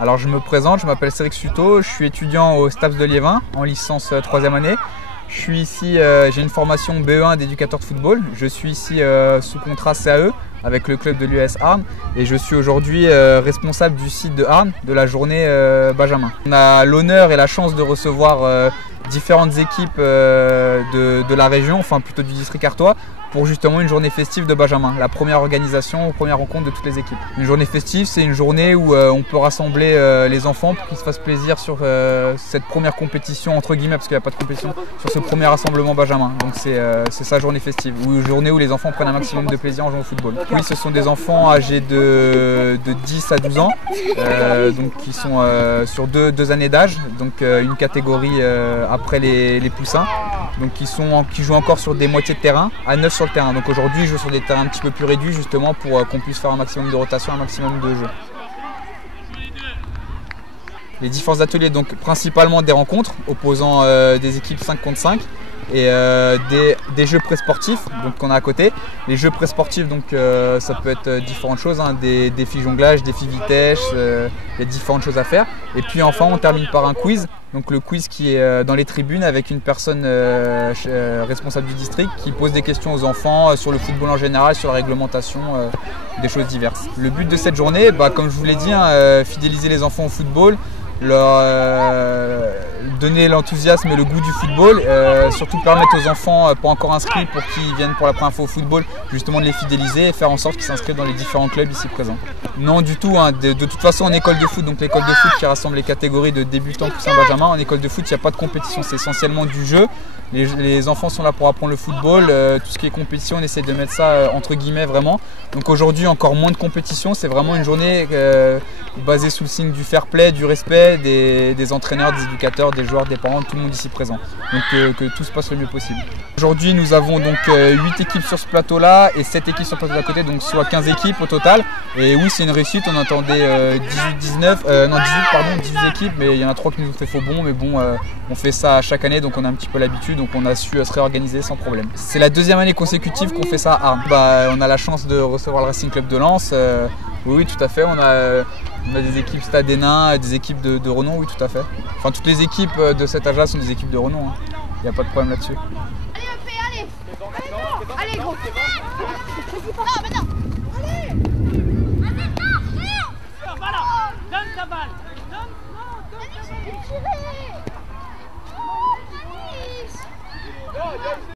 Alors je me présente, je m'appelle Cédric Suto, je suis étudiant au STAPS de Liévin en licence 3e année. Je suis ici, j'ai une formation BE1 d'éducateur de football. Je suis ici sous contrat CAE avec le club de l'US Arnes et je suis aujourd'hui responsable du site de Arnes de la journée Benjamin. On a l'honneur et la chance de recevoir différentes équipes de la région, enfin plutôt du district artois, pour justement une journée festive de Benjamin, la première organisation, première rencontre de toutes les équipes. Une journée festive, c'est une journée où on peut rassembler les enfants pour qu'ils se fassent plaisir sur cette première compétition, entre guillemets, parce qu'il n'y a pas de compétition, sur ce premier rassemblement Benjamin. Donc c'est sa journée festive, ou une journée où les enfants prennent un maximum de plaisir en jouant au football. Oui, ce sont des enfants âgés de 10 à 12 ans, donc qui sont sur deux années d'âge, donc une catégorie après les poussins, donc qui jouent encore sur des moitiés de terrain, à 9 sur le terrain. Donc aujourd'hui, je joue sur des terrains un petit peu plus réduits justement pour qu'on puisse faire un maximum de rotation, un maximum de jeu. Les différents ateliers, donc principalement des rencontres opposant des équipes 5 contre 5 et des jeux pré-sportifs donc qu'on a à côté. Les jeux pré-sportifs, donc ça peut être différentes choses, hein, des défis jonglage, défis vitesse, il y a différentes choses à faire. Et puis enfin on termine par un quiz, donc le quiz qui est dans les tribunes avec une personne responsable du district qui pose des questions aux enfants sur le football en général, sur la réglementation, des choses diverses. Le but de cette journée, comme je vous l'ai dit, hein, fidéliser les enfants au football, leur donner l'enthousiasme et le goût du football, surtout permettre aux enfants pas encore inscrits pour qu'ils viennent pour la première fois au football, justement de les fidéliser et faire en sorte qu'ils s'inscrivent dans les différents clubs ici présents. Non du tout, hein, de toute façon en école de foot, donc l'école de foot qui rassemble les catégories de débutants poussins Benjamin, en école de foot il n'y a pas de compétition, c'est essentiellement du jeu. Les enfants sont là pour apprendre le football, tout ce qui est compétition on essaie de mettre ça entre guillemets vraiment. Donc aujourd'hui encore moins de compétition, c'est vraiment une journée basée sous le signe du fair play, du respect des entraîneurs, des éducateurs, des joueurs, des parents, tout le monde ici présent. Donc que tout se passe le mieux possible. Aujourd'hui nous avons donc 8 équipes sur ce plateau là et 7 équipes sur le plateau d'à côté, donc soit 15 équipes au total. Et oui c'est une réussite, on attendait 18 équipes, mais il y en a 3 qui nous ont fait faux bond, mais bon on fait ça chaque année donc on a un petit peu l'habitude, donc on a su se réorganiser sans problème. C'est la deuxième année consécutive qu'on fait ça à Arnes. On a la chance de recevoir le Racing Club de Lens, oui tout à fait, on a des équipes Stade des Nains, des équipes de renom, oui tout à fait. Enfin toutes les équipes de cet âge-là sont des équipes de renom, hein. Il n'y a pas de problème là-dessus. Allez, allez gros. Non, mais non. Allez. Vas-y, donne ta balle. Donne ta balle. Donne ta balle.